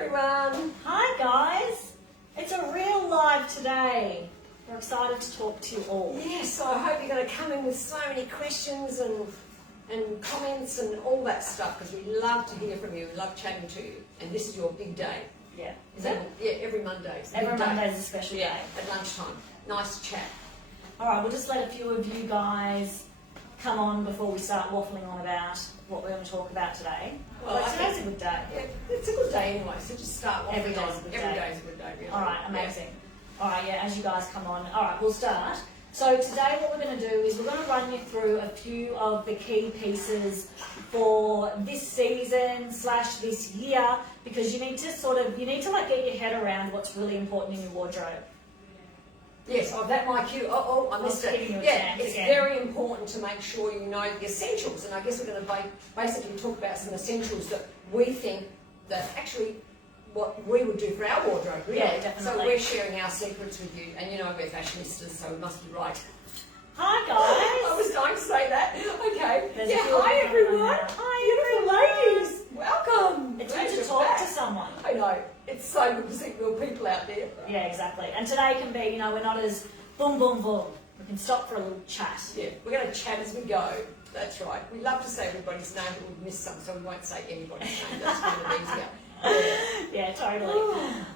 everyone. Hi guys, it's a real live today. We're excited to talk to you all. Yes, so I hope you're going to come in with so many questions and comments and all that stuff, because we love to hear from you, we love chatting to you, and this is your big day. Yeah. Is that? Yeah, every Monday. Every Monday is a special day. At lunchtime. Nice chat. Alright, we'll just let a few of you guys come on before we start waffling on about what we're going to talk about today. Well, today's a good day. Yeah, it's a good day anyway, so just start waffling Every day's on. a good day. Every day is a good day, really. Alright, amazing. Alright, yeah, as you guys come on. Alright, we'll start. So today what we're going to do is we're going to run you through a few of the key pieces for this season / this year, because you need to like get your head around what's really important in your wardrobe. Yes, that my cue. I missed it. Yeah, it's very important to make sure you know the essentials, and I guess we're going to basically talk about some essentials that we think that actually what we would do for our wardrobe, really. Yeah, definitely. So we're sharing our secrets with you, and you know we're fashionistas, so we must be right. Hi guys! I was going to say that. Okay. There's hi everyone. Hi beautiful ladies. Welcome. It's good to talk to someone. I know. It's so good to see real people out there. Yeah, exactly. And today can be, we're not as boom, boom, boom. We can stop for a little chat. Yeah, we're going to chat as we go. That's right. We love to say everybody's name, but we've missed some, so we won't say anybody's name. That's kind of easier. Yeah, totally.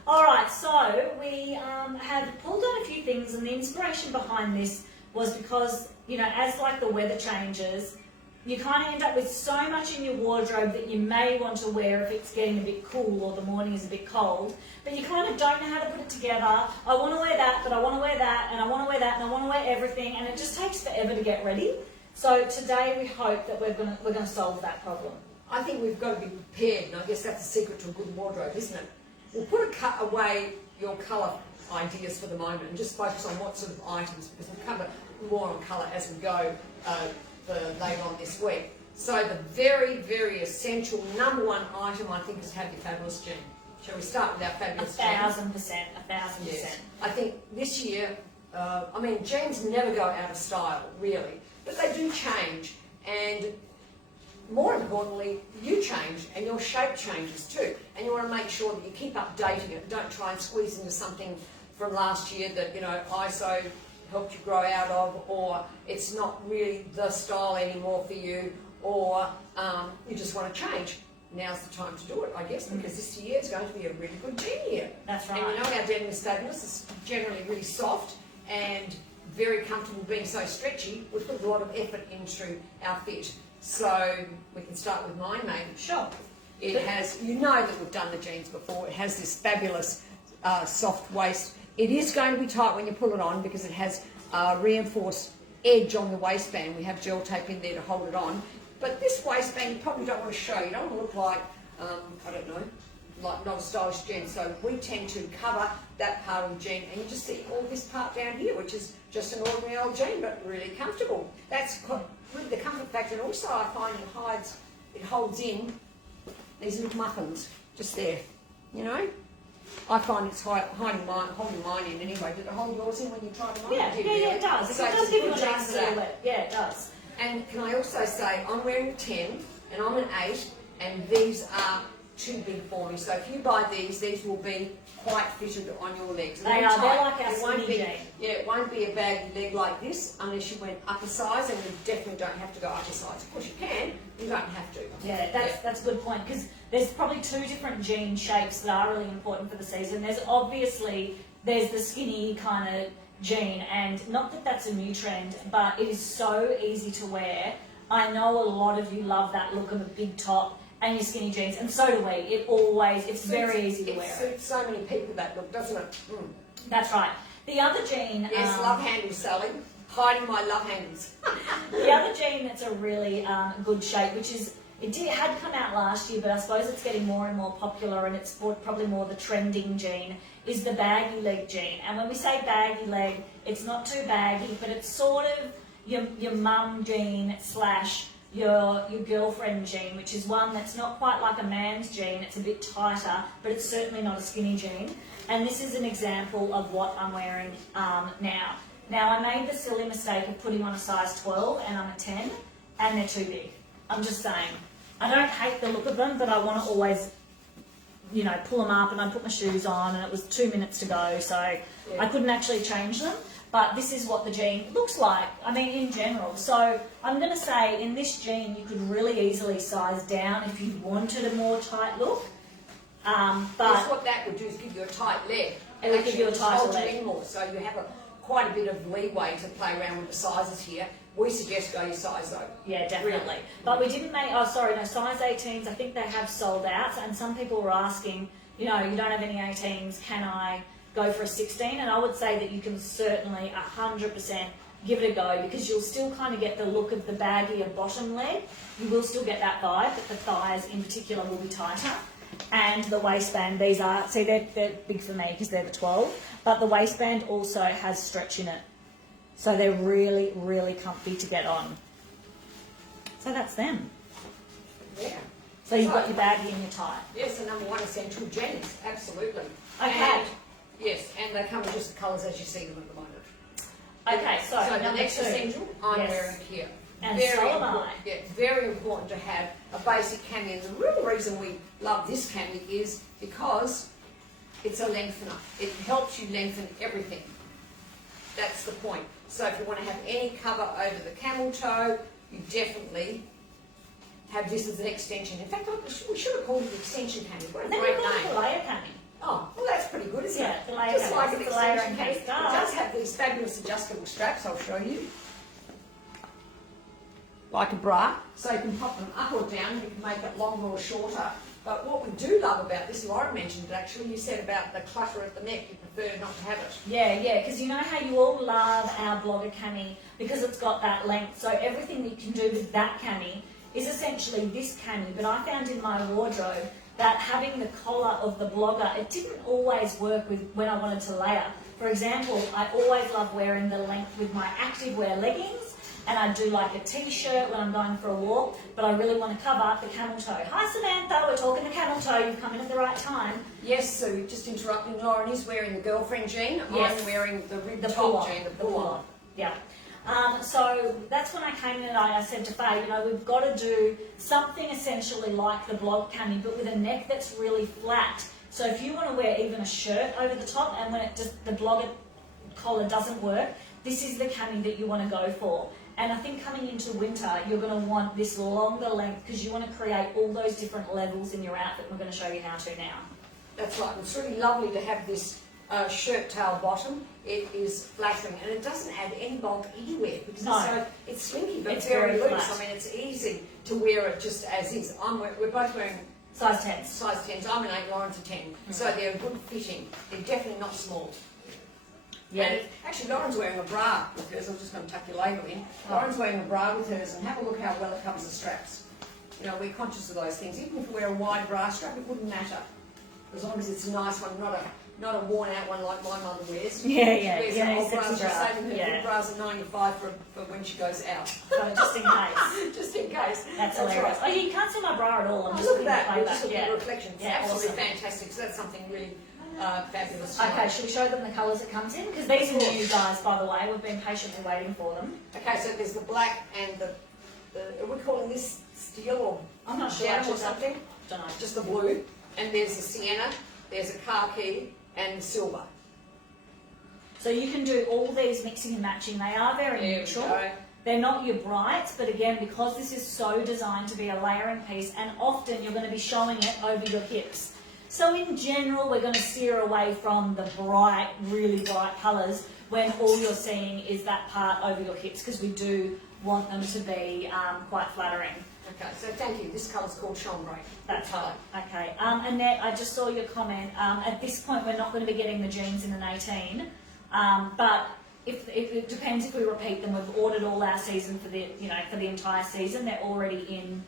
All right, so we have pulled on a few things, and the inspiration behind this was because, as like the weather changes, you kind of end up with so much in your wardrobe that you may want to wear if it's getting a bit cool or the morning is a bit cold, but you kind of don't know how to put it together. I want to wear that, but I want to wear that, and I want to wear that, and I want to wear everything, and it just takes forever to get ready. So today we hope that we're going to solve that problem. I think we've got to be prepared, and I guess that's the secret to a good wardrobe, isn't it? We'll put away your colour ideas for the moment and just focus on what sort of items, because we'll cover more on colour as we go for later on this week. So the very, very essential number one item, I think, is to have your fabulous jean. Shall we start with our fabulous jean? 1,000%. Yes. I think this year, jeans never go out of style, really, but they do change, and more importantly, you change and your shape changes too, and you want to make sure that you keep updating it. Don't try and squeeze into something from last year that ISO helped you grow out of, or it's not really the style anymore for you, or you just want to change. Now's the time to do it, I guess, because this year is going to be a really good jean year. That's right. And our denim is fabulous. It's generally really soft and very comfortable, being so stretchy. We've put a lot of effort into our fit. So we can start with mine, maybe. Sure. It has, that we've done the jeans before. It has this fabulous soft waist. It is going to be tight when you pull it on because it has a reinforced edge on the waistband. We have gel tape in there to hold it on. But this waistband you probably don't want to show. You don't want to look like, like not a stylish jean. So we tend to cover that part of the jean, and you just see all this part down here, which is just an ordinary old jean, but really comfortable. That's really the comfort factor. And also I find it holds in these little muffins just there, I find it's holding mine in anyway. Did it hold yours in when you tried them on? Yeah, it does. So it does give you a good nice silhouette. Yeah, it does. And can I also say, I'm wearing a 10 and I'm an 8, and these are too big for me. So if you buy these will be quite fitted on your legs. They are. They're like our skinny jean. Yeah, it won't be a baggy leg like this unless you went up a size, and you definitely don't have to go up a size. Of course you can, you don't have to. Yeah, that's a good point, because there's probably two different jean shapes that are really important for the season. There's the skinny kind of jean, and not that that's a new trend, but it is so easy to wear. I know a lot of you love that look of a big top and your skinny jeans, and so do we. It's very easy to wear. It suits so many people, that look, doesn't it? Mm. That's right. The other jean... Yes, love handles, Sally. Hiding my love handles. The other jean that's a really good shape, which is... It had come out last year, but I suppose it's getting more and more popular, and it's probably more the trending jean, is the baggy leg jean. And when we say baggy leg, it's not too baggy, but it's sort of your mum jean / your girlfriend jean, which is one that's not quite like a man's jean. It's a bit tighter, but it's certainly not a skinny jean. And this is an example of what I'm wearing now. Now, I made the silly mistake of putting on a size 12, and I'm a 10, and they're too big. I'm just saying. I don't hate the look of them, but I want to always you know, pull them up and I'd put my shoes on and it was 2 minutes to go, so I couldn't actually change them. But this is what the jean looks like, I mean, in general. So I'm going to say in this jean, you could really easily size down if you wanted a more tight look. But what that would do is give you a tight leg. It would give you a tighter leg. In more, so you have quite a bit of leeway to play around with the sizes here. We suggest go your size though. Yeah, definitely. Really. But we didn't make, size 18s, I think they have sold out. And some people were asking, you know, you don't have any 18s, can I go for a 16? And I would say that you can certainly 100% give it a go, because you'll still kind of get the look of the baggier bottom leg. You will still get that vibe, but the thighs in particular will be tighter. And the waistband, these are, see, they're big for me because they're the 12, but the waistband also has stretch in it. So they're really, really comfy to get on. So that's them. Yeah. So you've got your baggy and your tie. Yes, the number one essential jeans, absolutely. Okay. And, yes, and they come in just the colours as you see them at the moment. Okay, so the number next 2. essential I'm Yes. wearing here. And very so am important, I. yeah, very important to have a basic cami. And the real reason we love this cami is because it's a lengthener. It helps you lengthen everything. That's the point. So if you want to have any cover over the camel toe, you definitely have this as an extension. In fact, we should have called it the extension cami. What a Then great we call it name. the layer cami. Oh, well, that's pretty good, isn't Yeah, it? the layer Just cami. like an It's the layer extension in cami. case It does. does have these fabulous adjustable straps. I'll show you. Like a bra, so you can pop them up or down. You can make it longer or shorter. But what we do love about this, Lauren mentioned it actually, you said about the clutter at the neck, you prefer not to have it. Yeah, because you know how you all love our blogger cami because it's got that length. So everything that you can do with that cami is essentially this cami. But I found in my wardrobe that having the collar of the blogger, it didn't always work with when I wanted to layer. For example, I always love wearing the length with my activewear leggings. And I do like a t-shirt when I'm going for a walk, but I really want to cover up the camel toe. Hi Samantha, we're talking the camel toe, you've come in at the right time. Yes, Sue, just interrupting, Lauren is wearing the girlfriend jean. Yes. I'm wearing the rib The top pull-on. jean, the pull-on. Yeah. So that's when I came in and I said to Faye, you know, we've got to do something essentially like the blog cami, but with a neck that's really flat. So if you want to wear even a shirt over the top and when it just the blogger collar doesn't work, this is the cami that you want to go for. And I think coming into winter, you're going to want this longer length because you want to create all those different levels in your outfit. We're going to show you how to now. That's right. It's really lovely to have this shirt tail bottom. It is flattering and it doesn't add any bulk anywhere because it's slinky but It's very very loose. flat. I mean, it's easy to wear it just as is. We're both wearing Size 10s. size 10s. I'm an 8, Lauren's a 10. So they're good fitting. They're definitely not small. Yeah. And actually, Lauren's wearing a bra with hers. I'm just going to tuck your label in. Lauren's wearing a bra with hers, and have a look how well it covers the straps. You know, we're conscious of those things. Even if we wear a wide bra strap, it wouldn't matter, as long as it's a nice one, not a worn out one like my mother wears. Yeah, She wears an old bra. sexy She's bra. saving her good bras at 95 for when she goes out. So just in case. Just in case. That's hilarious. Right. Oh, you can't see my bra at all. I'm just Look at looking that. at We're the just playback. looking at Yeah. the reflection. It's Yeah, absolutely awesome. fantastic. So that's something really fabulous. Okay, should we show them the colours it comes in? Because these are new guys, by the way. We've been patiently waiting for them. Okay, so there's the black and the are we calling this steel or I'm not sure. down or something? Don't know. Just the blue. And there's the sienna, there's a khaki and the silver. So you can do all these mixing and matching. They are very There we neutral. go. They're not your brights, but again, because this is so designed to be a layering piece, and often you're going to be showing it over your hips. So in general, we're going to steer away from the bright, really bright colours when all you're seeing is that part over your hips, because we do want them to be quite flattering. Okay, so thank you. This colour's called chambray. That's colour. Okay. Annette, I just saw your comment. At this point, we're not going to be getting the jeans in an 18, but if it depends if we repeat them. We've ordered all our season for the entire season. They're already in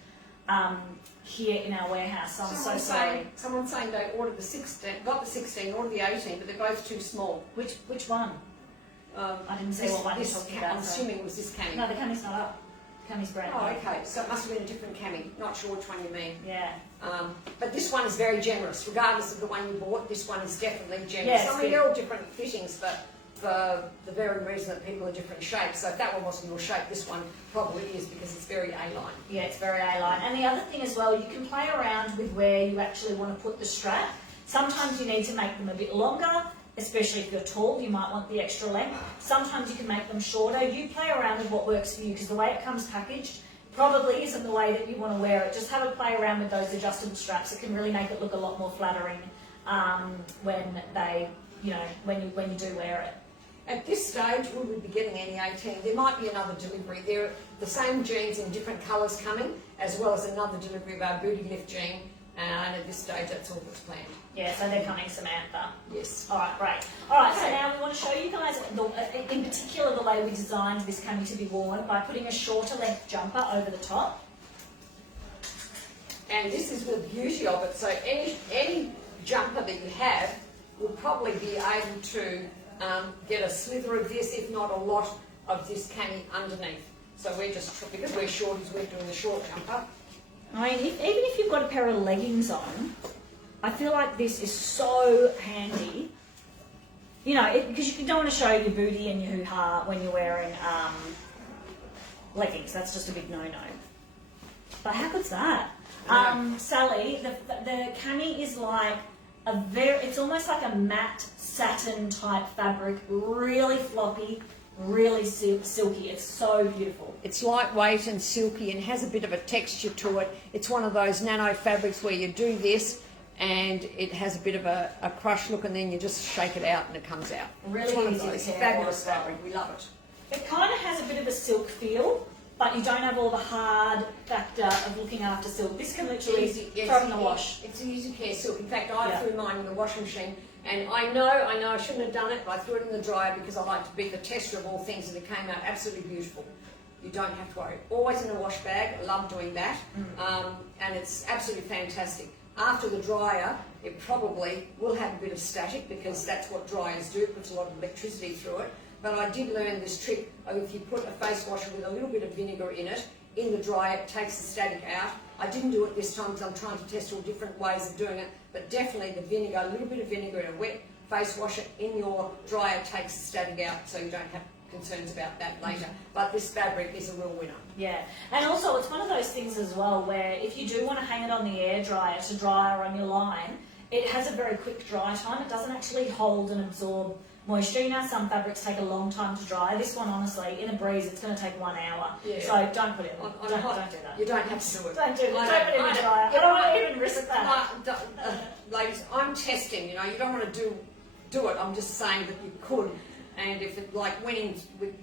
here in our warehouse. So I'm so sorry. Someone's saying they ordered the 16, got the 16, ordered the 18, but they're both too small. Which one? I didn't see what one you're talking about. I'm assuming it was this cami. No, the cami's not up. Cami's brand new. Oh, okay. So it must have been a different cami. Not sure which one you mean. Yeah. But this one is very generous. Regardless of the one you bought, this one is definitely generous. Yeah, I mean, they're all different fittings, but for the very reason that people are different shapes. So if that one wasn't your shape, this one probably is because it's very A-line. Yeah, it's very A-line. And the other thing as well, you can play around with where you actually want to put the strap. Sometimes you need to make them a bit longer, especially if you're tall, you might want the extra length. Sometimes you can make them shorter. You play around with what works for you, because the way it comes packaged probably isn't the way that you want to wear it. Just have a play around with those adjustable straps. It can really make it look a lot more flattering when they, when you do wear it. At this stage, will we be getting any 18? There might be another delivery. There are the same jeans in different colours coming, as well as another delivery of our booty lift jean. And at this stage, that's all that's planned. Yeah, so they're coming, Samantha. Yes. All right, great. All right, so now we want to show you guys, in particular, the way we designed this cami to be worn by putting a shorter length jumper over the top. And this is the beauty of it. So any jumper that you have will probably be able to get a slither of this, if not a lot of this cami underneath. So we're just, because we're shorties, we're doing the short jumper. I mean, even if you've got a pair of leggings on, I feel like this is so handy. Because you don't want to show your booty and your hoo-ha when you're wearing leggings. That's just a big no-no. But how good's that? Sally, the cami is like it's almost like a matte satin type fabric, really floppy, really silky. It's so beautiful. It's lightweight and silky and has a bit of a texture to it. It's one of those nano fabrics where you do this and it has a bit of a crush look, and then you just shake it out and it comes out. Really it's one easy of those to care fabulous for. fabric. We love it. It kind of has a bit of a silk feel, but you don't have all the hard factor of looking after silk. This can literally throw in the wash. It's an easy care silk. In fact, I threw mine in the washing machine, and I know I shouldn't have done it, but I threw it in the dryer because I like to be the tester of all things, and it came out absolutely beautiful. You don't have to worry. Always in a wash bag. I love doing that, and it's absolutely fantastic. After the dryer, it probably will have a bit of static because that's what dryers do. It puts a lot of electricity through it. But I did learn this trick of if you put a face washer with a little bit of vinegar in it, in the dryer, it takes the static out. I didn't do it this time because I'm trying to test all different ways of doing it, but definitely the vinegar, a little bit of vinegar in a wet face washer in your dryer takes the static out, so you don't have concerns about that later. But this fabric is a real winner. Yeah, and also it's one of those things as well where if you do want to hang it on the air dryer to dry or on your line, it has a very quick dry time. It doesn't actually hold and absorb moisture. You know, some fabrics take a long time to dry. This one, honestly, in a breeze, it's going to take 1 hour. Yeah. So don't put it in. Don't do that. You don't have to do it. Don't do it. Don't put it in the dryer. I don't want to even risk that. Ladies, I'm testing. You don't want to do it. I'm just saying that you could. And if it went in with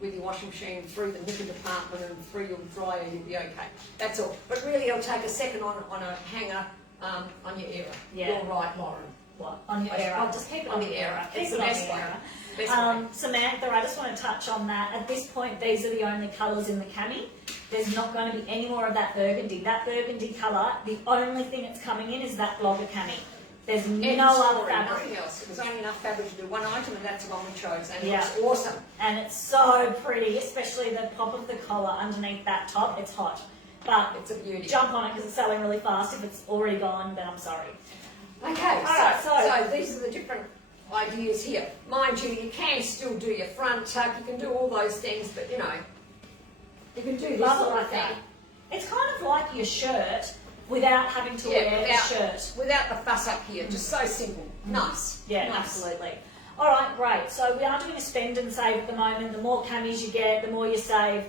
with your washing machine through the knicker department and through your dryer, you'd be okay. That's all. But really, it'll take a second on a hanger on your era. Yeah. You're right, Lauren. What? On your era. I'll just keep it on the era. It's the best way. Samantha, I just want to touch on that. At this point, these are the only colours in the cami. There's not going to be any more of that burgundy. That burgundy colour, the only thing that's coming in is that blogger cami. There's no other fabric. Nothing else. There's only enough fabric to do one item, and that's the one we chose. And it's awesome. And it's so pretty, especially the pop of the collar underneath that top. It's hot. But it's a beauty. Jump on it because it's selling really fast. If it's already gone, then I'm sorry. Okay, so these are the different ideas here. Mind you, you can still do your front tuck. You can do all those things, but you can do this like that. It's kind of like your shirt, without having to wear a shirt. Without the fuss up here, just so simple. Nice. Yeah, nice. Absolutely. All right, great. So we are doing a spend and save at the moment. The more camis you get, the more you save.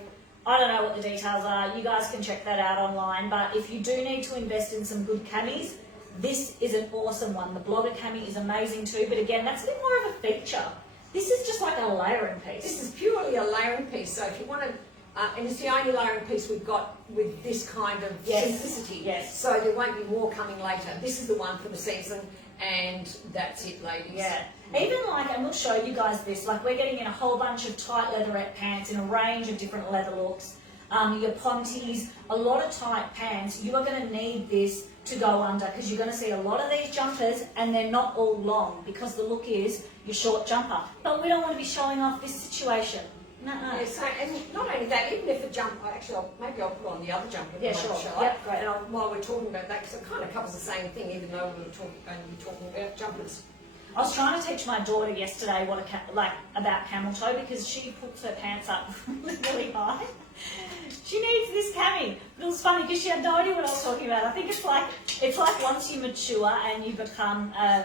I don't know what the details are. You guys can check that out online. But if you do need to invest in some good camis, this is an awesome one. The blogger cami is amazing too. But again, that's a bit more of a feature. This is just like a layering piece. This is purely a layering piece. So if you want to... and it's the only layering piece we've got with this kind of simplicity. Yes. So there won't be more coming later. This is the one for the season, and that's it, ladies. Yeah. Even and we'll show you guys this, we're getting in a whole bunch of tight leatherette pants in a range of different leather looks. Your ponties, a lot of tight pants. You are going to need this to go under because you're going to see a lot of these jumpers and they're not all long because the look is your short jumper. But we don't want to be showing off this situation. No. Yeah, so, and not only that, even if a jumper, maybe I'll put on the other jumper. Yeah, sure. Yep, great. And while we're talking about that, because it kind of covers the same thing, even though we're talking about jumpers. I was trying to teach my daughter yesterday what about camel toe because she puts her pants up really high. She needs this cami. But it was funny because she had no idea what I was talking about. I think it's like once you mature and you become a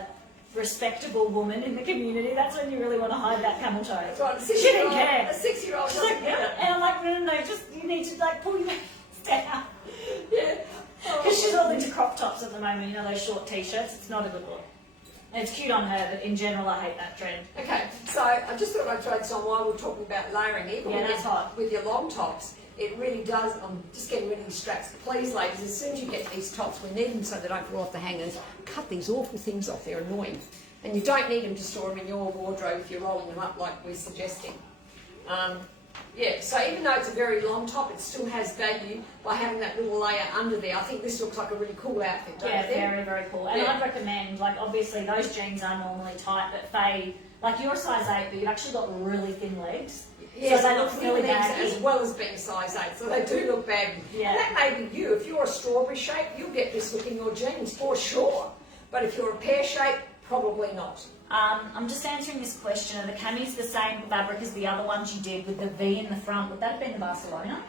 respectable woman in the community, that's when you really want to hide that camel toe. That's right. She didn't care. A 6-year-old She's doesn't like, get it. and I'm like, no, just you need to like pull your pants down. Yeah. Because she's all into crop tops at the moment, you know, those short t-shirts. It's not a good look. And it's cute on her, but in general, I hate that trend. Okay, so I just thought I'd throw this on while we're talking about layering. Even Yeah, that's hot. with your long tops, it really does. I'm just getting rid of these straps. Please, ladies, as soon as you get these tops, we need them so they don't fall off the hangers. Cut these awful things off. They're annoying. And you don't need them to store them in your wardrobe if you're rolling them up like we're suggesting. Yeah, so even though it's a very long top, it still has value by having that little layer under there. I think this looks like a really cool outfit, don't Yeah, you think? very, very cool. And I'd recommend, like, obviously those jeans are normally tight, but Faye, like, you're a size 8, but you've actually got really thin legs. Yes, so they look really baggy. as well as being size 8, so they do look baggy. Yeah. And that may be you. If you're a strawberry shape, you'll get this look in your jeans for sure. But if you're a pear shape, probably not. I'm just answering this question. Are the camis the same fabric as the other ones you did with the V in the front? Would that have been the Barcelona?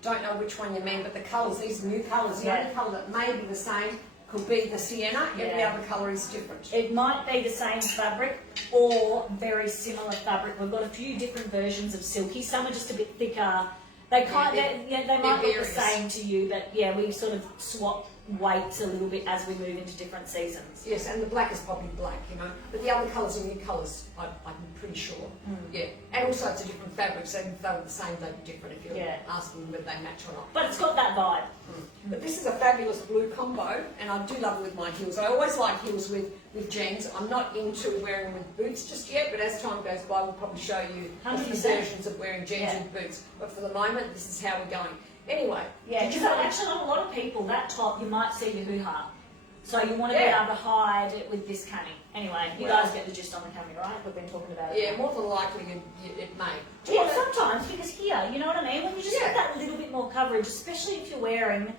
Don't know which one you mean, but the colours, these new colours, the Yeah. only colour that may be the same could be the sienna. Every Yeah. other colour is different. It might be the same fabric or very similar fabric. We've got a few different versions of silky. Some are just a bit thicker. They might look the varies. same to you, but yeah, we sort of swap weights a little bit as we move into different seasons. Yes, and the black is probably black, you know. But the other colours are new colours, I'm pretty sure. Yeah, and also it's a different fabric, so if they were the same, they'd be different if you're asking whether they match or not. But it's got that vibe. But this is a fabulous blue combo, and I do love it with my heels. I always like heels with jeans. I'm not into wearing them with boots just yet, but as time goes by, we'll probably show you different 100%. versions of wearing jeans with boots. But for the moment, this is how we're going. Anyway. Yeah, because actually on a lot of people, that top, you might see your hoo-ha. So you want to be able to hide it with this cami. Anyway, you guys get the gist on the cami, right? We've been talking about it. Yeah, more than likely it may. Yeah, sometimes, because here, you know what I mean? When you just get that little bit more coverage, especially if you're wearing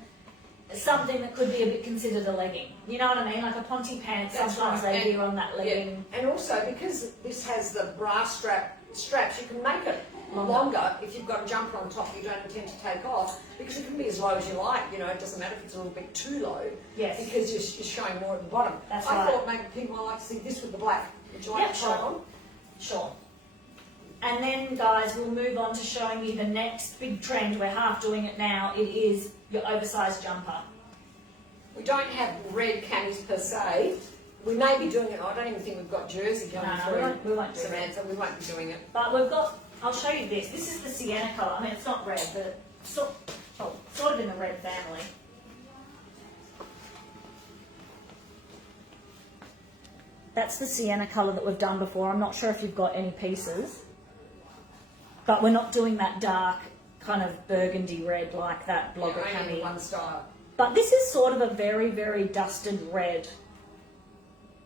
something that could be a bit considered a legging. You know what I mean? Like a ponty pants, sometimes they veer on that legging. Yeah. And also, because this has the bra straps, you can make it longer if you've got a jumper on top you don't intend to take off, because it can be as low as you like, you know, it doesn't matter if it's a little bit too low, because you're showing more at the bottom. That's I right. thought maybe people might like to see this with the black. Would you like to try it on? Sure. And then, guys, we'll move on to showing you the next big trend. We're half doing it now. It is your oversized jumper. We don't have red camis per se. We may be doing it. I don't even think we've got jersey coming through. We won't do Samantha, we won't be doing it. But we've got, I'll show you this. This is the sienna colour. I mean, it's not red, but it's sort of in the red family. That's the sienna colour that we've done before. I'm not sure if you've got any pieces. But we're not doing that dark kind of burgundy red like that blogger only cami. one style. But this is sort of a very, very dusted red.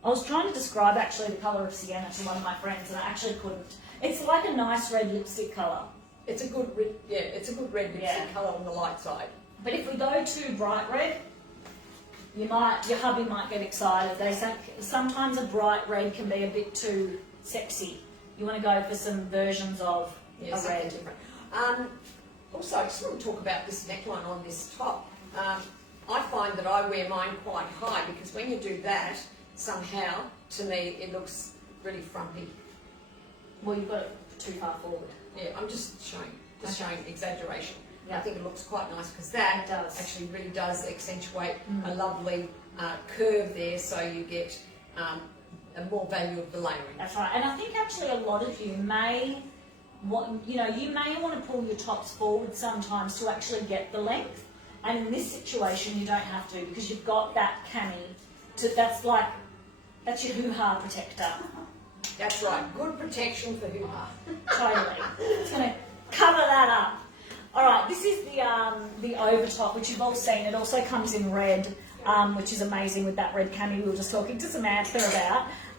I was trying to describe actually the colour of sienna to one of my friends and I actually couldn't. It's like a nice red lipstick colour. It's a good red, it's a good red lipstick colour on the light side. But if we go too bright red, your hubby might get excited. They say sometimes a bright red can be a bit too sexy. You want to go for some versions of a red. Different. Also, I just want to talk about this neckline on this top. I find that I wear mine quite high because when you do that, somehow, to me, it looks really frumpy. Well, you've got it too far forward. Yeah, I'm just showing exaggeration. Yeah. I think it looks quite nice because that actually really does accentuate a lovely curve there, so you get a more value of the layering. That's right, and I think actually a lot of you may want to pull your tops forward sometimes to actually get the length. And in this situation, you don't have to because you've got that cami. That's your hoo-ha protector. That's right, good protection for hoo-ha. Totally. It's going to cover that up. All right, this is the over top, which you've all seen. It also comes in red, which is amazing with that red cami we were just talking to Samantha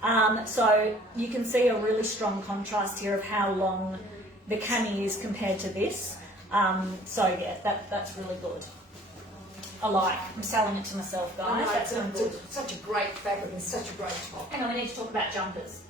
about. So you can see a really strong contrast here of how long the cami is compared to this. So yeah, that's really good. I like. I'm selling it to myself, guys. That's going good. Such a great fabric and such a great top. Hang on, we need to talk about jumpers.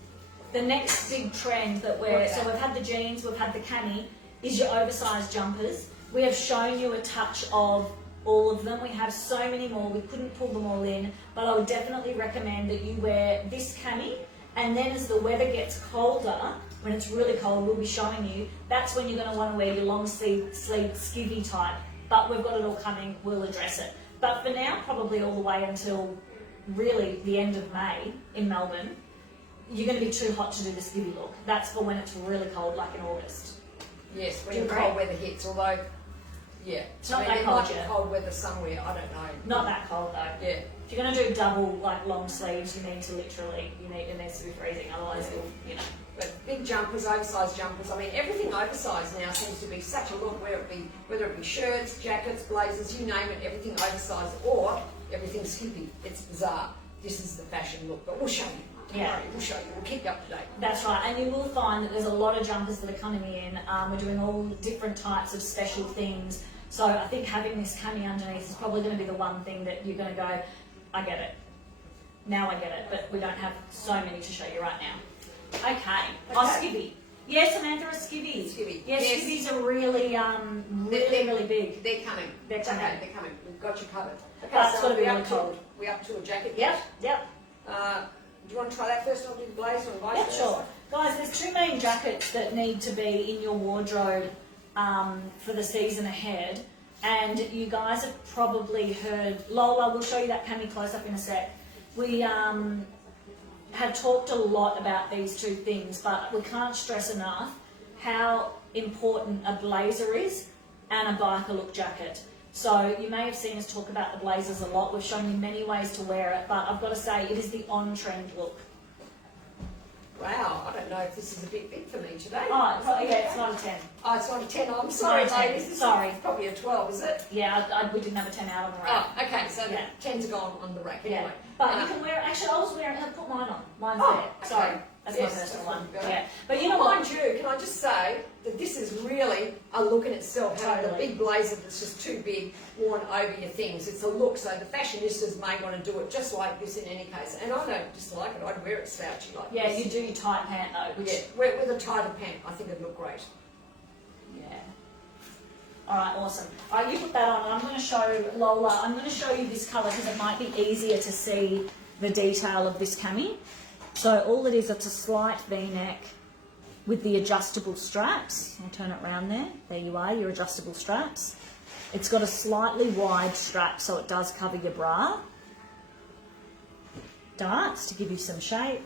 The next big trend that so we've had the jeans, we've had the cami, is your oversized jumpers. We have shown you a touch of all of them. We have so many more. We couldn't pull them all in, but I would definitely recommend that you wear this cami, and then as the weather gets colder, when it's really cold, we'll be showing you, that's when you're going to want to wear your long sleeve skivvy type. But we've got it all coming, we'll address it. But for now, probably all the way until really the end of May in Melbourne, you're going to be too hot to do the skivvy look. That's for when it's really cold, like in August. Yes, when the cold weather hits, although, yeah. It's not that there cold might be yet. cold weather somewhere, I don't know. Not that cold though. Yeah. If you're going to do double like long sleeves, you need to literally, it needs to be freezing, otherwise you'll, But big jumpers, oversized jumpers, I mean everything oversized now seems to be such a look, whether it be shirts, jackets, blazers, you name it, everything oversized or everything skimpy. It's bizarre. This is the fashion look, but we'll show you. Don't worry, we'll show you. We'll keep you up to date. That's right, and you will find that there's a lot of jumpers that are coming in. We're doing all different types of special things. So I think having this cami underneath is probably going to be the one thing that you're going to go, I get it. Now I get it, but we don't have so many to show you right now. Okay. Oh, skivvy. Yes, Samantha, a skivvy. Skivvy. Yes, skivvies are really, really big. They're coming. They're coming. Okay, they're coming. We've got you covered. Okay, But it's got to be we're really cold. We're up to a jacket. Yep. Do you want to try that first? I'll do the blazer and vice Yep, versa. sure. Guys, there's two main jackets that need to be in your wardrobe for the season ahead. And you guys have probably heard, Lola, we'll show you that cami close up in a sec. We have talked a lot about these two things, but we can't stress enough how important a blazer is and a biker look jacket. So you may have seen us talk about the blazers a lot. We've shown you many ways to wear it, but I've got to say it is the on-trend look. Wow, I don't know if this is a bit big for me today. Oh, it's not a 10. Oh, it's not a 10. I'm sorry, Not a 10. ladies. Sorry. It's probably a 12, is it? Yeah, we didn't have a 10 out on the rack. Oh, okay, so the 10's gone on the rack anyway. But you can wear it. Actually, I was wearing it. I put mine on. Mine's Oh, there. okay. Sorry. That's Yes, my personal that's one. what we've got. Yeah. But you know what? Mind you, can I just say that this is really a look in itself. Having Totally. a big blazer that's just too big worn over your things. It's a look, so the fashionistas may want to do it just like this in any case. And I don't just like it. I'd wear it slouchy like Yeah, this. you do your tight pant though. Which, Yeah, with a tighter pant, I think it'd look great. Yeah. All right, awesome. All right, you put that on. And I'm going to show Lola. I'm going to show you this colour because it might be easier to see the detail of this cami. So all it is, it's a slight V-neck with the adjustable straps. I'll turn it around there. There you are, your adjustable straps. It's got a slightly wide strap so it does cover your bra. Darts to give you some shape.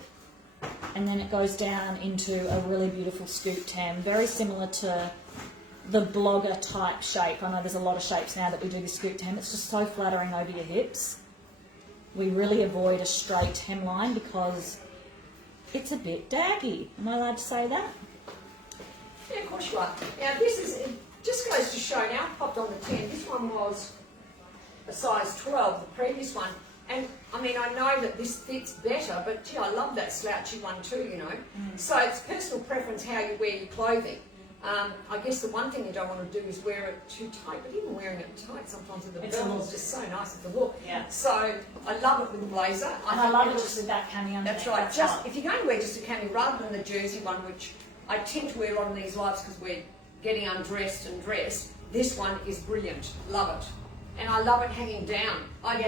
And then it goes down into a really beautiful scoop hem, very similar to the blogger type shape. I know there's a lot of shapes now that we do the scoop hem. It's just so flattering over your hips. We really avoid a straight hemline because it's a bit daggy. Am I allowed to say that? Yeah, of course you are. Now this is, it just goes to show, now I've popped on the 10, this one was a size 12, the previous one. And I mean, I know that this fits better, but gee, I love that slouchy one too, you know. So it's personal preference how you wear your clothing. I guess the one thing you don't want to do is wear it too tight, but even wearing it tight sometimes with the belt is just so nice with the look. Yeah. So I love it with the blazer. And I love it just with that cami underneath. That's right. Just if you're going to wear just a cami rather than the jersey one, which I tend to wear on these lives because we're getting undressed and dressed, this one is brilliant. Love it. And I love it hanging down. I'd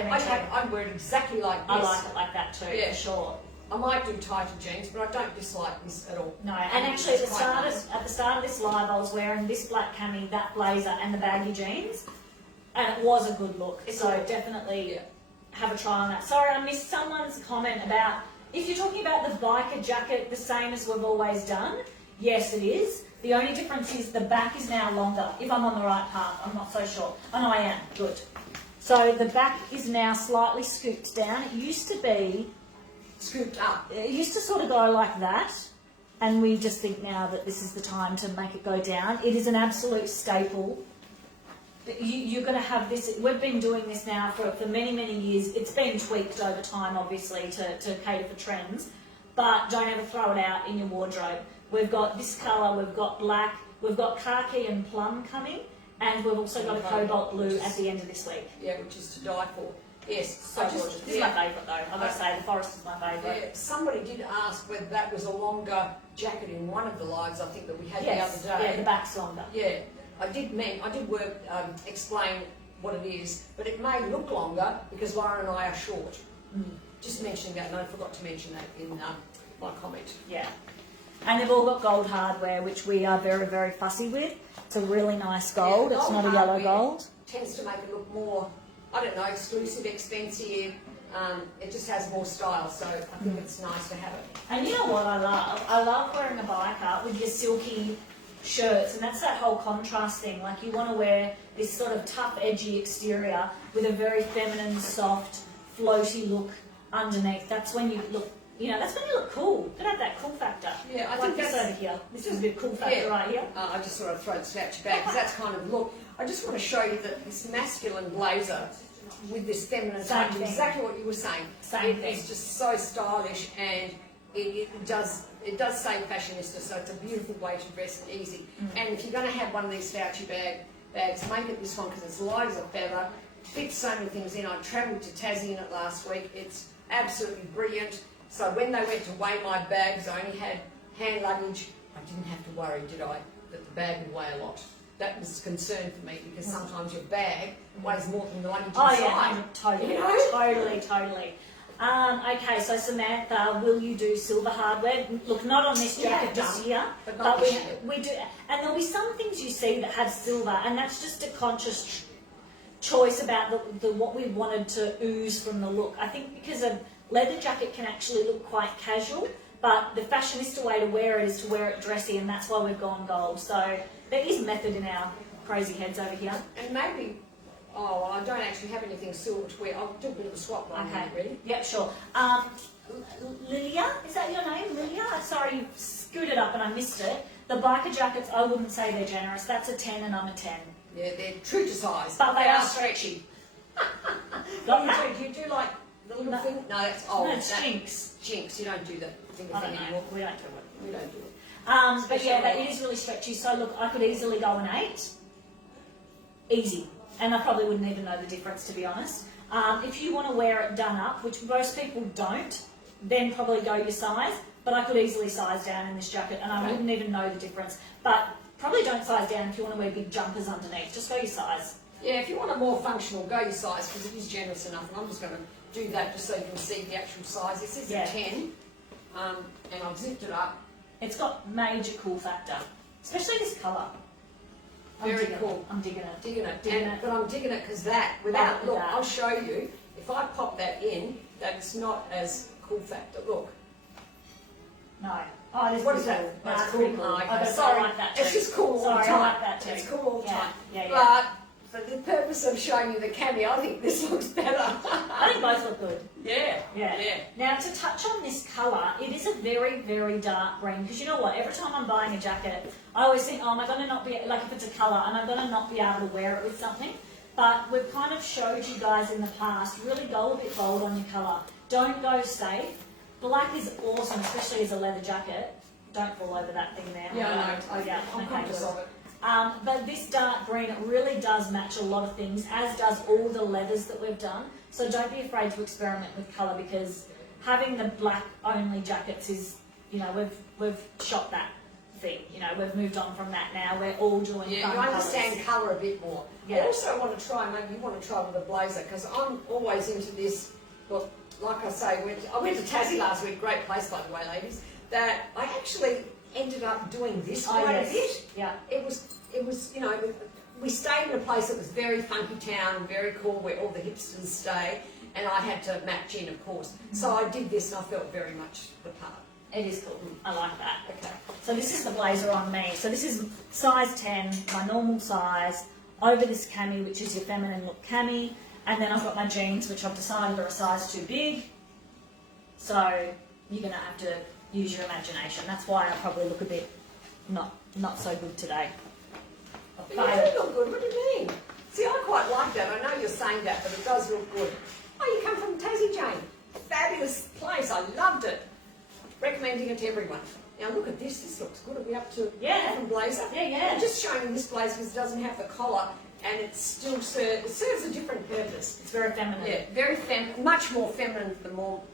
wear it exactly like this. I like it like that too, Yeah. for sure. I might do tighter jeans, but I don't dislike this at all. No, and actually at the start of this live, I was wearing this black cami, that blazer, and the baggy jeans, and it was a good look. So definitely have a try on that. Sorry, I missed someone's comment about if you're talking about the biker jacket, the same as we've always done. Yes, it is. The only difference is the back is now longer. If I'm on the right path, I'm not so sure. Oh no, I am. Good. So the back is now slightly scooped down. It used to be scooped up. It used to sort of go like that, and we just think now that this is the time to make it go down. It is an absolute staple. You're going to have this. We've been doing this now for many, many years. It's been tweaked over time, obviously, to cater for trends, but don't ever throw it out in your wardrobe. We've got this colour, we've got black, we've got khaki and plum coming, And we've also got a cobalt blue at the end of this week. Yeah, which is to die for. Yes, So gorgeous. This is my favourite though. I've got to say, the forest is my favourite. Yeah, somebody did ask whether that was a longer jacket in one of the lives, I think, that we had Yes, the other day. yeah, the back's longer. Yeah, I did explain what it is, but it may look longer because Lauren and I are short. Just mentioning that, and I forgot to mention that in my comment. Yeah. And they've all got gold hardware, which we are very, very fussy with. It's a really nice gold. Yeah, it's not a hardware yellow gold. Tends to make it look more, I don't know, exclusive, expensive. It just has more style, so I think it's nice to have it. And you know what I love? I love wearing a biker with your silky shirts, and that's that whole contrast thing. Like, you want to wear this sort of tough, edgy exterior with a very feminine, soft, floaty look underneath. That's when you look, that's when you look cool. You have that cool factor. Yeah, I like think this that's over here. This is a bit cool factor right here. I just sort of throw the slouchy bag because that's kind of look. I just want to show you that this masculine blazer with this feminine touch, exactly what you were saying. Same thing. It's just so stylish, and it does say fashionista, so it's a beautiful way to dress and easy. And if you're going to have one of these slouchy bags, make it this one because it's light as a feather, fits so many things in. I travelled to Tassie in it last week. It's absolutely brilliant. So when they went to weigh my bags, I only had hand luggage. I didn't have to worry, did I, that the bag would weigh a lot. That was a concern for me because sometimes your bag weighs more than the luggage inside. Yeah, totally, totally. Okay, so Samantha, will you do silver hardware? Look, not on this jacket this year, but we do. And there'll be some things you see that have silver, and that's just a conscious choice about what we wanted to ooze from the look. I think because a leather jacket can actually look quite casual, but the fashionista way to wear it is to wear it dressy, and that's why we've gone gold. So there is method in our crazy heads over here. And maybe, I don't actually have anything silver to wear. I'll do a bit of a swap line. Okay. Ready? Yep, sure. Lilia, is that your name, Lilia? Sorry, you scooted up and I missed it. The biker jackets, I wouldn't say they're generous. That's a 10 and I'm a 10. Yeah, they're true to size. But they are stretchy. Do you do like the little thing? No, that's old. No, it's jinx. Jinx, you don't do that thing I don't know. anymore. We don't do it. We don't do it. But yeah, it is really stretchy. So look, I could easily go an 8. Easy. And I probably wouldn't even know the difference, to be honest. If you want to wear it done up, which most people don't, then probably go your size. But I could easily size down in this jacket and I wouldn't even know the difference. But probably don't size down if you want to wear big jumpers underneath. Just go your size. Yeah, if you want a more functional, go your size because it is generous enough. And I'm just going to do that just so you can see the actual size. This is a 10, and I've zipped it up. It's got major cool factor, especially this colour. Very cool. I'm digging it. Digging it. But I'm digging it because look, I'll show you. If I pop that in, that's not as cool factor. Look. No. Oh, it is. What is that? That's That's cool. cool. I like that too. It's just cool all Sorry, the time. I like that too. It's cool all the time. Yeah. But for the purpose of showing you the Cami, I think this looks better. I think both look good. Yeah. Now, to touch on this colour, it is a very, very dark green. Because you know what? Every time I'm buying a jacket, I always think, am I going to not be, like if it's a colour, am I going to not be able to wear it with something? But we've kind of showed you guys in the past, really go a bit bold on your colour. Don't go safe. Black is awesome, especially as a leather jacket. Don't fall over that thing there. Yeah, I'm conscious of it. But this dark green, it really does match a lot of things, as does all the leathers that we've done. So don't be afraid to experiment with colour because having the black only jackets is, we've shot that thing. We've moved on from that now. We're all doing fun you colours. understand colour a bit more. Yeah. I also want to try, maybe you want to try with a blazer because I'm always into this. Look, like I say, I went to Tassie last week, great place by the way, ladies, that I actually ended up doing this quite a bit. Yeah. It was, we stayed in a place that was very funky town, very cool, where all the hipsters stay, and I had to match in, of course. So I did this and I felt very much the part. It is cool. I like that. Okay. So this is the blazer on me. So this is size 10, my normal size, over this cami, which is your feminine look cami, and then I've got my jeans, which I've decided are a size too big. So you're going to have to use your imagination. That's why I probably look a bit not so good today. But you do look good. What do you mean? See, I quite like that. I know you're saying that, but it does look good. Oh, you come from Tassie, Jane. Fabulous place. I loved it. Recommending it to everyone. Now look at this. This looks good. Are we up to Yeah. different blazer? Yeah. I'm just showing this blazer because it doesn't have the collar, and it still serves a different purpose. It's very feminine. Yeah, very much more feminine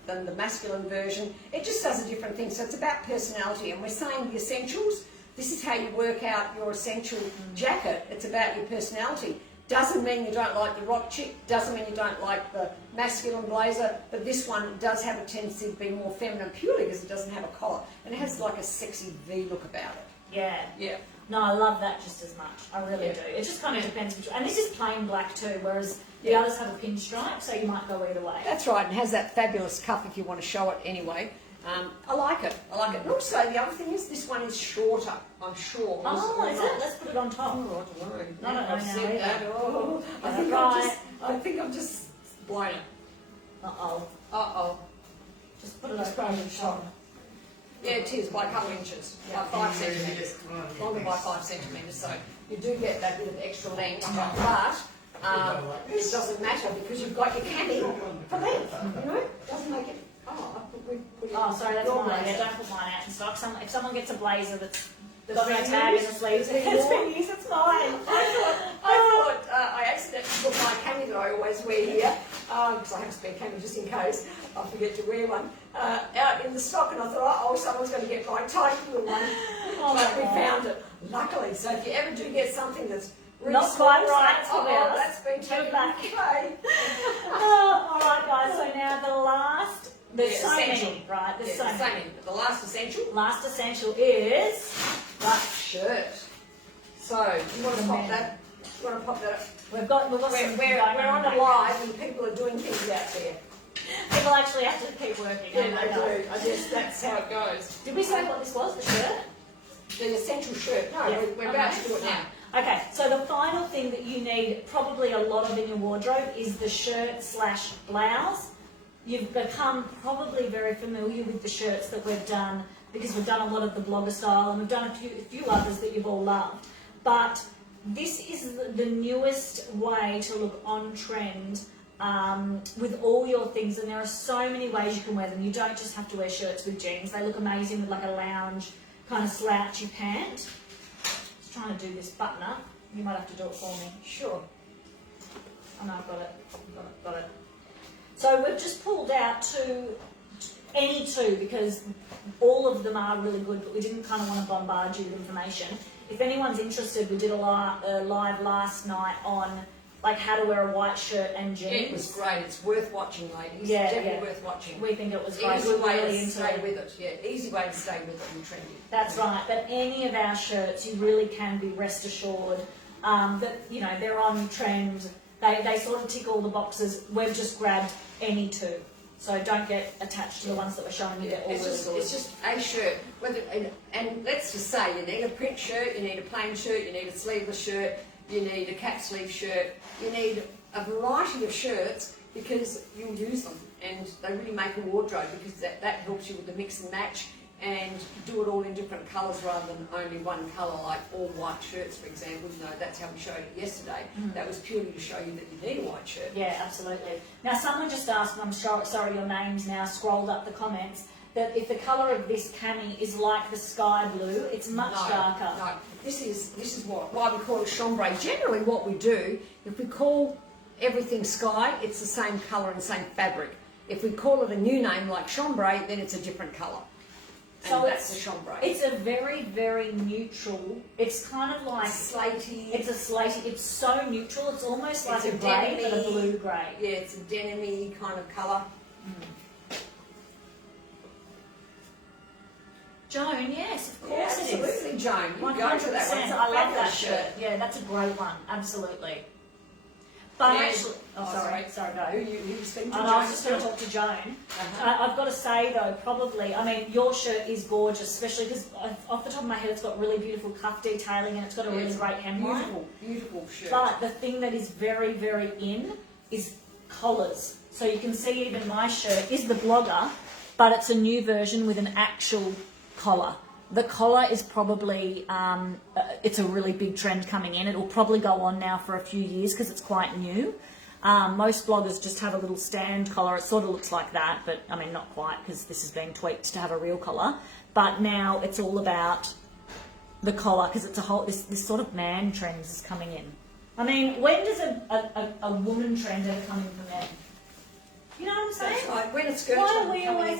than the masculine version. It just does a different thing. So it's about personality, and we're saying the essentials. This is how you work out your essential jacket. It's about your personality. Doesn't mean you don't like the rock chick, doesn't mean you don't like the masculine blazer, but this one does have a tendency to be more feminine purely because it doesn't have a collar. And it has like a sexy V look about it. Yeah. Yeah. No, I love that just as much. I really do. It just kind of depends. And this is plain black too, whereas the others have a pinstripe, so you might go either way. That's right, and has that fabulous cuff if you want to show it anyway. I like it. I like it. And also, the other thing is this one is shorter, I'm sure. Oh, is it? Let's put it on top. Oh, I don't know. I don't know I've now said that. either. Oh, I think I'm just blown it. Uh-oh. Uh-oh. Just put it Just over put it the on shoulder. Yeah, it is, by a couple of inches. By 5 centimetres. Longer by 5 centimetres, so you do get that bit of extra length. But it doesn't matter because you've got your cami for length, you know? It doesn't make it... Oh, Oh, sorry, that's your mine. blazer. Yeah, don't put mine out in stock. If someone gets a blazer that's got That's no been tag in used? the sleeves, It's it's been been used, it's mine. I thought I accidentally put my cami that I always wear here, because I have a spare cami just in case I forget to wear one, out in the stock, and I thought, oh, someone's going to get my tight little one. But we found it, luckily. So if you ever do get something that's really Not small, quite right, say, it's oh, ours. that's been Give taken it back. away. Oh, all right, guys. So now the last. There's so essential. many, right? There's Yeah, so many. The last essential, Last essential is black shirt. So you want to pop that? You want to pop that up? we've got We're some on a live and people are doing things out there. People actually have to keep working. Yeah, they do. I guess that's how it goes. Did we say what this was? The shirt? The essential shirt. No, Yeah. we're about to do it now. Okay, so the final thing that you need probably a lot of in your wardrobe is the shirt / blouse. You've become probably very familiar with the shirts that we've done because we've done a lot of the blogger style and we've done a few others that you've all loved. But this is the newest way to look on trend with all your things, and there are so many ways you can wear them. You don't just have to wear shirts with jeans. They look amazing with like a lounge kind of slouchy pant. Just trying to do this button up. You might have to do it for me. Sure. Oh no, I've got it. Got it. So we've just pulled out any two because all of them are really good, but we didn't kind of want to bombard you with information. If anyone's interested, we did a live last night on like how to wear a white shirt and jeans. It was great. It's worth watching, ladies. Yeah, Definitely worth watching. We think it was great. Easy We're way really to into stay it. with it. Yeah, easy way to stay with it and trendy. That's right. But any of our shirts, you really can be rest assured that you know they're on trend. They sort of tick all the boxes. We've just grabbed any two. So don't get attached to the ones that we're showing you. They're all really good. It's just a shirt. And let's just say you need a print shirt, you need a plain shirt, you need a sleeveless shirt, you need a cap sleeve shirt, you need a variety of shirts because you'll use them and they really make a wardrobe because that helps you with the mix and match and do it all in different colours rather than only one colour, like all white shirts, for example. You know, that's how we showed it yesterday. That was purely to show you that you need a white shirt. Yeah, absolutely. Now, someone just asked, and I'm sorry your name's now scrolled up the comments, that if the colour of this cami is like the sky blue, it's much darker. No, this is why we call it chambray. Generally what we do, if we call everything sky, it's the same colour and same fabric. If we call it a new name like chambray, then it's a different colour. So that's a chambray. It's a very, very neutral. It's kind of like slatey. It's a slatey. It's so neutral. It's almost like It's a grey, but a blue grey. Yeah, it's a denim-y kind of colour. Joan, yes, of Yeah, course it is. absolutely, Joan. You 100%. go for that one. I love that Fabulous shirt. Yeah, that's a great one. Absolutely. But Yeah. actually, sorry, go. You were speaking to And Joan. I was just going to talk to Joan. I've got to say though, probably, I mean, your shirt is gorgeous, especially because off the top of my head, it's got really beautiful cuff detailing and it's got a really great hemline. Beautiful shirt. But the thing that is very, very in is collars. So you can see even my shirt is the blogger, but it's a new version with an actual collar. The collar is probably, it's a really big trend coming in. It will probably go on now for a few years because it's quite new. Most bloggers just have a little stand collar. It sort of looks like that, but I mean not quite because this is being tweaked to have a real collar. But now it's all about the collar because it's a whole this sort of man trend is coming in. I mean, when does a woman trend ever come in for men? You know what I'm saying? That's right. When it's good, Why are we always?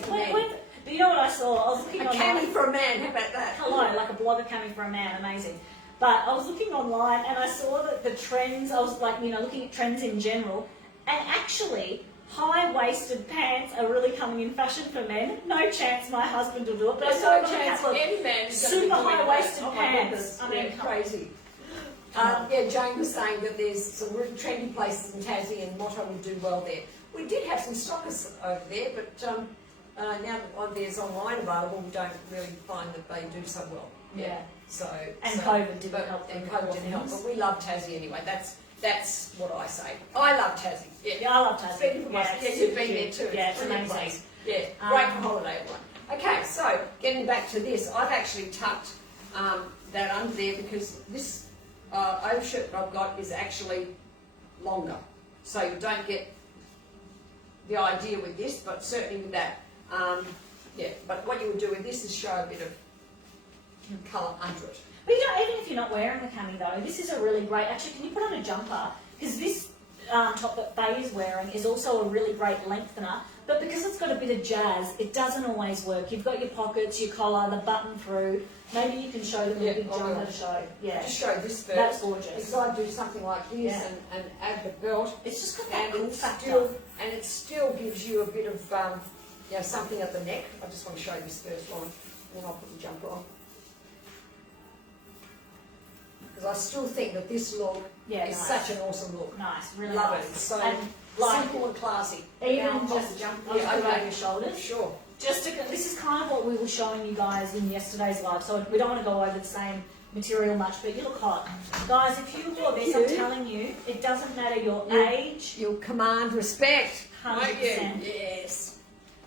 You know what I saw? I was looking a online. cami for a man. How about that? Hello, like a blogger cami for a man, amazing. But I was looking online and I saw that the trends. I was like, looking at trends in general, and actually, high-waisted pants are really coming in fashion for men. No chance my husband will do it, but There's I no saw chance any man is going to be super doing high-waisted that. pants. I mean, crazy. Jane was saying that there's some really trendy places in Tassie and Motto would do well there. We did have some stockers over there, but now that there's online available, we don't really find that they do so well. Yeah. And COVID didn't help. And COVID didn't help, but we love Tassie anyway. That's what I say. I love Tassie. Yeah, I love Tassie. Speaking for myself, you've been there too. Yeah, it's a brilliant amazing. place. Yeah, great for holiday, everyone. Okay, so getting back to this, I've actually tucked that under there because this overshirt that I've got is actually longer. So you don't get the idea with this, but certainly with that. But what you would do with this is show a bit of colour under it. But even if you're not wearing the cami though, this is a really great. Actually, can you put on a jumper? Because this top that Faye is wearing is also a really great lengthener. But because it's got a bit of jazz, it doesn't always work. You've got your pockets, your collar, the button through. Maybe you can show them a big jumper to show. Yeah, just show this first. That's gorgeous. Because I do something like this and add the belt. It's just got that cool factor. And it still gives you a bit of something at the neck. I just want to show you this first one, and then I'll put the jumper on. Because I still think that this look is such an awesome look. Nice, really love nice. it. It's so like, simple and classy. Even just jump over your shoulders. Sure. This is kind of what we were showing you guys in yesterday's live. So we don't want to go over the same material much, but you look hot, guys. If you wore this, I'm telling you, it doesn't matter your age. You'll command respect. 100%. Yes.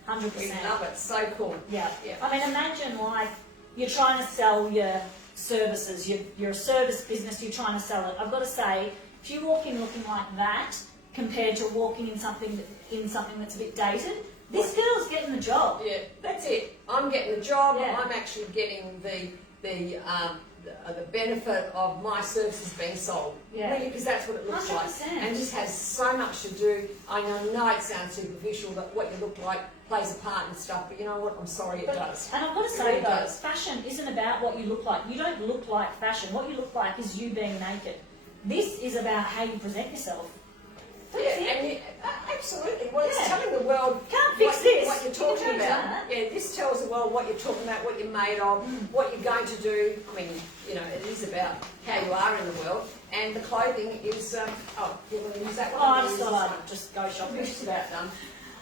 100%. We love it. So cool. Yeah. I mean, imagine like you're trying to sell your services. You're a service business. You're trying to sell it. I've got to say, if you walk in looking like that, compared to walking in something that's a bit dated, this girl's getting the job. Yeah, that's it. I'm getting the job. Yeah. I'm actually getting the benefit of my services being sold. Yeah. Really, because that's what it looks 100%. like. And it just has so much to do. I know it sounds superficial, that what you look like plays a part and stuff, but you know what? I'm sorry, it does. And I've got to say, really though, does. fashion isn't about what you look like. You don't look like fashion. What you look like is you being naked. This is about how you present yourself. Absolutely. Well, it's telling the world Can't fix this. what you're talking about. That. Yeah, this tells the world what you're talking about, what you're made of, what you're going to do. I mean, it is about how you are in the world. And the clothing is, you want to use that one? I just thought I'd just go shopping. We're just about done.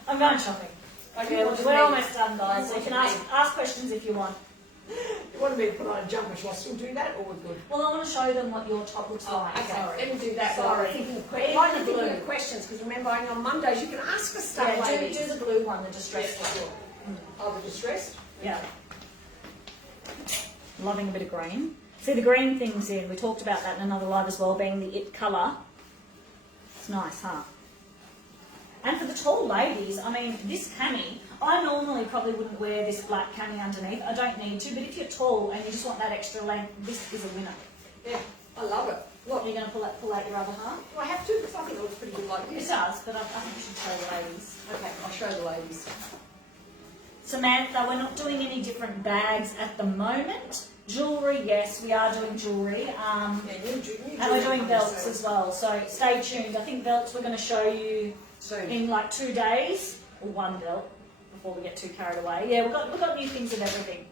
I'm going shopping. Okay, we're almost done, guys. So you can ask questions if you want. You wanted me to put on a jumper, shall I still do that, or we're good? Well, I want to show them what your top looks like. Okay, Sorry. let me do that. Sorry. While you're thinking of questions, because remember, only on Mondays you can ask us stuff. Yeah, ladies. do the blue one, the distressed one. Oh, the distressed? Yeah. Loving a bit of green. See, the green thing's in. We talked about that in another live as well, being the it colour. It's nice, huh? And for the tall ladies, I mean, this cami, I normally probably wouldn't wear this black cami underneath. I don't need to, but if you're tall and you just want that extra length, this is a winner. Yeah, I love it. Look, you're going to pull out your other half? Do I have to? Because I think it looks pretty good like this. It does, but I think you should show the ladies. Okay, I'll show the ladies. Samantha, we're not doing any different bags at the moment. Jewellery, yes, we are doing jewellery. And we're doing belts as well, so stay tuned. I think belts we're going to show you in like 2 days, or one belt, before we get too carried away. Yeah, we've got new things and everything.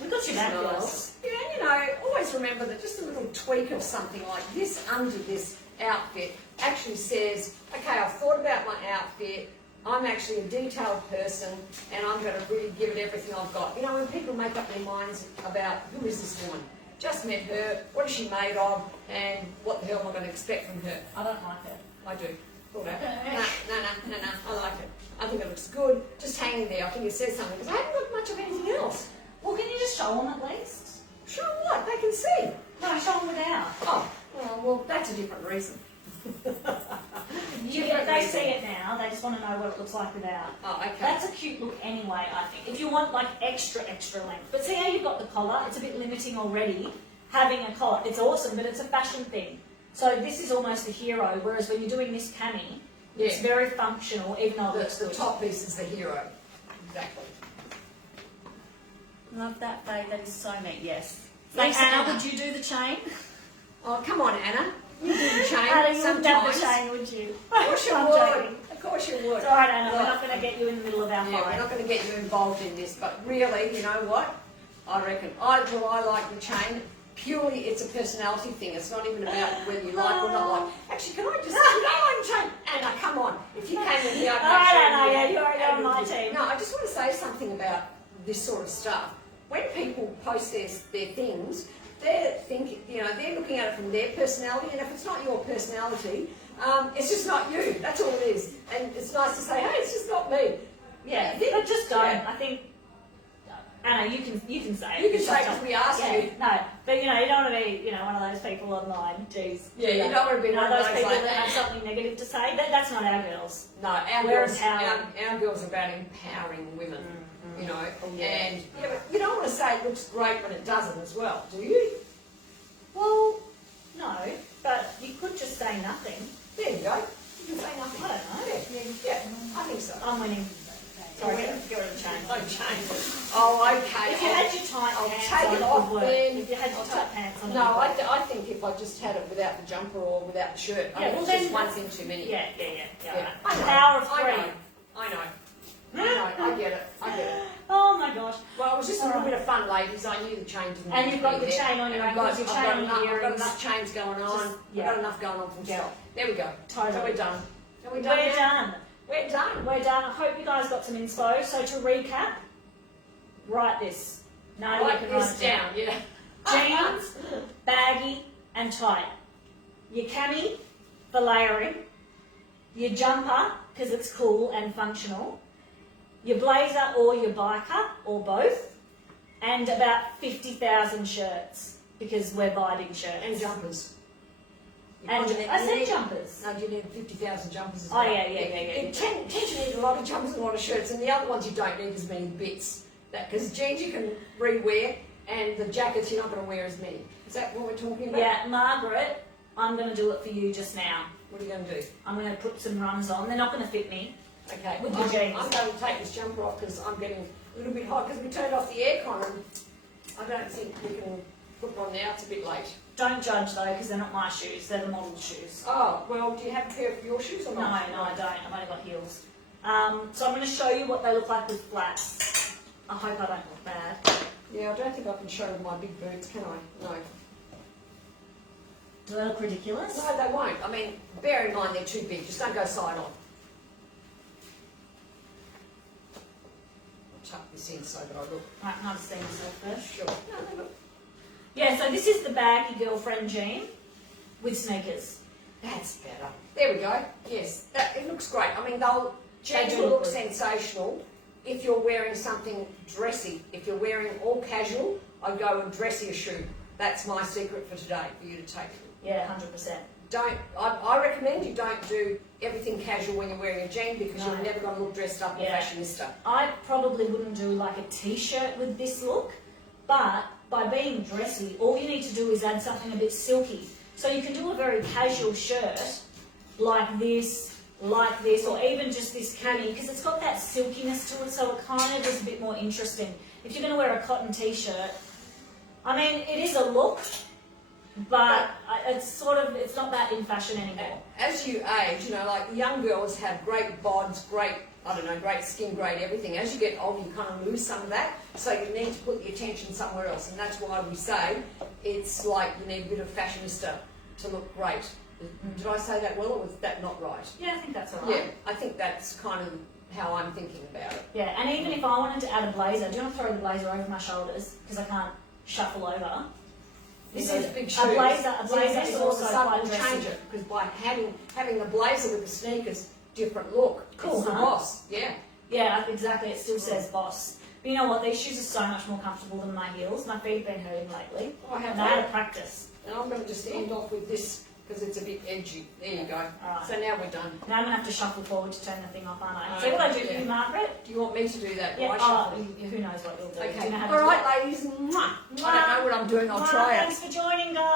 We've got your back, girls. Yeah, always remember that just a little tweak of something like this under this outfit actually says, okay, I've thought about my outfit, I'm actually a detailed person, and I'm going to really give it everything I've got. When people make up their minds about who is this woman, just met her, what is she made of, and what the hell am I going to expect from her? I don't like it. I do. No, I like it. I think it looks good. Just hanging there, I think it says something, because I haven't got much of anything else. Well, can you just show them at least? Show them what? They can see. No, show them without. Oh, well, that's a different reason. they see it now. They just want to know what it looks like without. Oh, okay. That's a cute look anyway, I think. If you want like extra length. But see how you've got the collar? It's a bit limiting already, having a collar. It's awesome, but it's a fashion thing. So this is almost a hero, whereas when you're doing this cami, it's very functional, even though the top piece is the hero. Exactly. Love that, Faye. That is so neat, yes. Thanks, Anna, Anna. would you do the chain? Oh, come on, Anna. You do the chain Anna, you wouldn't have sometimes. the chain, would you? Of course you I'm would. joking. Of course you would. It's all right, Anna. We're not going to get you in the middle of our Yeah, fight. we're not going to get you involved in this, but really, you know what? I reckon I like the chain. Purely, it's a personality thing. It's not even about whether you like or not like. Actually, can I just? You don't like the chain, Anna? Come on. If you came in here, I'd All right, make Anna. sure Yeah, you're already on my team. No, I just want to say something about this sort of stuff. When people post their things, they're thinking, you know, they're looking at it from their personality, and if it's not your personality, it's just not you. That's all it is. And it's nice to say, hey, it's just not me. Yeah, but just don't. I think, Anna, you can say it. You can say because we asked you. No, but you know, you don't want to be, you know, one of those people online. Jeez. Yeah, you don't want to be one of those those people like that have something negative to say. That's not our girls. No, our We're girls, our girls are about empowering women. You know, and but you don't want to say it looks great when it doesn't as well, do you? Well, no, but you could just say nothing. There you go. You can say nothing. I don't know. Yeah, I think so. I'm winning. Sorry, get rid of the chain. Oh, chain. Oh, okay. If you had your tight I'll pants take on, it off would work. then. If you had your tight pants on, No, I think if I just had it without the jumper or without the shirt, Yeah, well, it's then just one thing too many. Yeah. Yeah. Right. Power of three. I know. I get it. Oh my gosh. Well, it was just a little bit of fun, ladies. I knew the chain didn't And need you've to got be the there. chain on your I've got, ankles, your I've chain got on enough, your I've got earrings. enough chains going on. I've got enough going on from stuff. There we go. Totally. So we're done. Are we We're done? done. We're done. We're done. I hope you guys got some inspo. So to recap, write this. No, you Write can write this it down. down. Yeah. Jeans, baggy and tight. Your cami for layering. Your jumper, because it's cool and functional. Your blazer or your biker, or both. And about 50,000 shirts, because we're buying shirts. And jumpers. And I said jumpers. No, you need 50,000 jumpers as Oh, well. yeah. You tend to need a lot of jumpers and a lot of shirts, and the other ones you don't need as many bits. Because jeans you can re-wear, and the jackets you're not going to wear as many. Is that what we're talking about? Yeah, Margaret, I'm going to do it for you just now. What are you going to do? I'm going to put some runs on. They're not going to fit me. Okay, With your jeans. I'm going to take this jumper off because I'm getting a little bit hot because we turned off the aircon and I don't think we can put them on now. It's a bit late. Don't judge though, because they're not my shoes. They're the model's shoes. Oh, well, do you have a pair of your shoes or No, not? I don't. I've only got heels. So I'm going to show you what they look like with flats. I hope I don't look bad. Yeah, I don't think I can show them my big boots, can I? No. Do they look ridiculous? No, they won't. I mean, bear in mind they're too big. Just don't go side on. I'll tuck this in so that I look. Right, can I just see myself first? Sure. No, they look. Yeah, so this is the baggy girlfriend jean with sneakers. That's better. There we go. Yes, it looks great. I mean, jeans do will look look good. sensational if you're wearing something dressy. If you're wearing all casual, I'd go and dressier shoe. That's my secret for today, for you to take. Yeah, 100%. I recommend you don't do everything casual when you're wearing a jean because No. you're never going to look dressed up and Yeah. fashionista. I probably wouldn't do like a t-shirt with this look, but by being dressy, all you need to do is add something a bit silky. So you can do a very casual shirt like this, or even just this cami, because it's got that silkiness to it, so it kind of is a bit more interesting. If you're going to wear a cotton t-shirt, I mean, it is a look, but it's not that in fashion anymore. As you age, you know, like young girls have great bods, great skin, great everything. As you get older, you kind of lose some of that, so you need to put the attention somewhere else, and that's why we say it's like you need a bit of fashionista to look great. Did I say that well, or was that not right? Yeah, I think that's all right. Yeah, I think that's kind of how I'm thinking about it. Yeah, and even if I wanted to add a blazer, do you want to throw the blazer over my shoulders because I can't shuffle over? This is big shoes. A blazer this is all of also a sudden quite will dressy. change it because by having the blazer with the sneakers, different look. Cool, It's the huh? boss. Yeah. Yeah, exactly. It still says boss. But you know what? These shoes are so much more comfortable than my heels. My feet have been hurting lately. Oh, I have And I had to that. practice. And I'm going to just end off with this because it's a bit edgy. There you go. All right. So now we're done. Now I'm going to have to shuffle forward to turn the thing off, aren't I? Oh, See what I do yeah. for you, Margaret? Do you want me to do that? Yeah. Why Oh, shuffle? Yeah. who knows what you'll do? Okay. Do you know how to All do right, it? ladies. Mwah. I don't know what I'm doing. I'll try it. Thanks for joining, guys.